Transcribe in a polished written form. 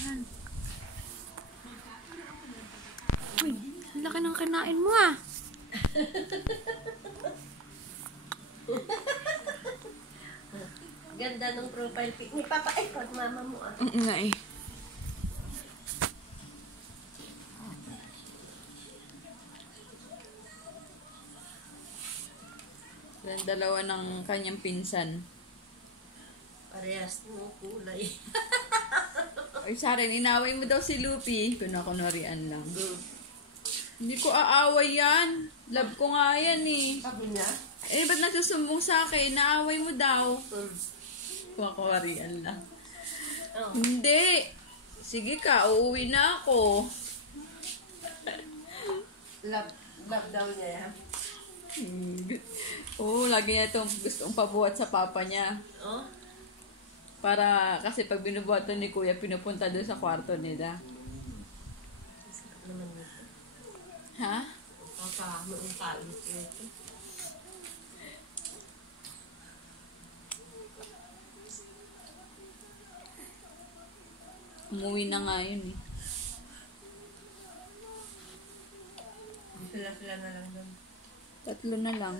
Yan. Uy, ang laki ng kinain mo ah. Ganda ng profile pic ni Papa. Ay, pag mama mo ah. Nga eh. Yan, dalawa ng kanyang pinsan. Parehas ng kulay. Ay, Saren, inaway mo daw si Lupi. Kunwarian lang. Hindi ko aaway yan. Love ko nga yan eh. Sabi niya? Eh, ba't nagsusumbong sa akin? Naaway mo daw. Kunwarian lang. Oh. Hindi. Sige ka, uuwi na ako. Love daw niya yan. Oo, lagi niya itong gustong pabuhat sa papa niya. Oh? Para, kasi pag binubuhatan ni Kuya, pinupunta doon sa kwarto nila. Naman nito. Ha? Papa, noong paalis nito. Umuwi na nga yun eh. Sila na lang doon. 3 na lang.